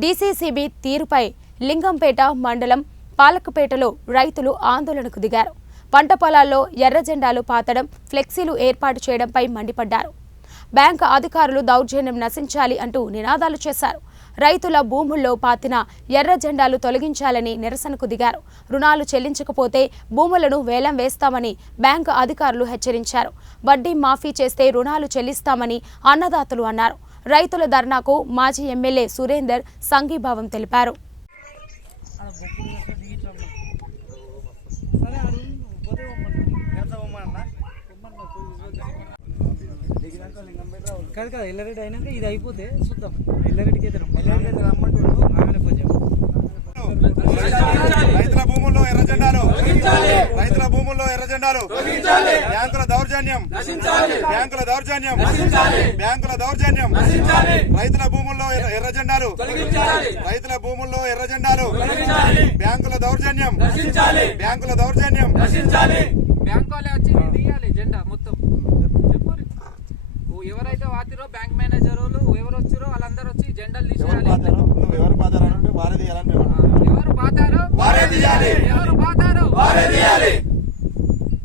DCCB తీరుపై లింగంపేట మండలం పాలకపేటలో రైతులు ఆందోళనకు దిగారు. పంట పొలాల్లో ఎర్ర జెండాలు పాతడం, ఫ్లెక్సీలు ఏర్పాటు చేయడంపై మండిపడ్డారు. బ్యాంకు అధికారులు దౌర్జన్యం నశించాలి అంటూ నినాదాలు చేశారు. రైతుల భూముల్లో పాతిన ఎర్ర జెండాలు తొలగించాలని నిరసనకు దిగారు. రుణాలు చెల్లించకపోతే భూములను వేలం వేస్తామని బ్యాంకు అధికారులు హెచ్చరించారు. వడ్డీ మాఫీ చేస్తే రుణాలు చెల్లిస్తామని అన్నదాతలు అన్నారు. రైతుల ధర్నాకు మాజీ ఎమ్మెల్యే సురేందర్ సంఘీభావం తెలిపారు. కాదు ఎల్లరెడ్డి అయినాక ఇది అయిపోతే చూద్దాం. ఎల్లరెడ్డికి అయితే రైతుల భూముల్లో ఎర్ర జెండాలు, రైతుల భూముల్లో ఎర్ర జెండాలు, బ్యాంకుల దౌర్జన్యం, బ్యాంకుల దౌర్జన్యం, బ్యాంకుల దౌర్జన్యం, రైతుల భూముల్లో ఎర్ర జెండాలు, రైతుల భూముల్లో ఎర్ర జెండాలు, బ్యాంకుల దౌర్జన్యం, బ్యాంకుల దౌర్జన్యం. బ్యాంక్ వాళ్ళే వచ్చి తీయాలి జెండా మొత్తం. ఎవరైతే వాతిరో బ్యాంక్ మేనేజర్ ఎవరు వచ్చారో వాళ్ళందరూ వచ్చి జెండాలు తీసేయాలి.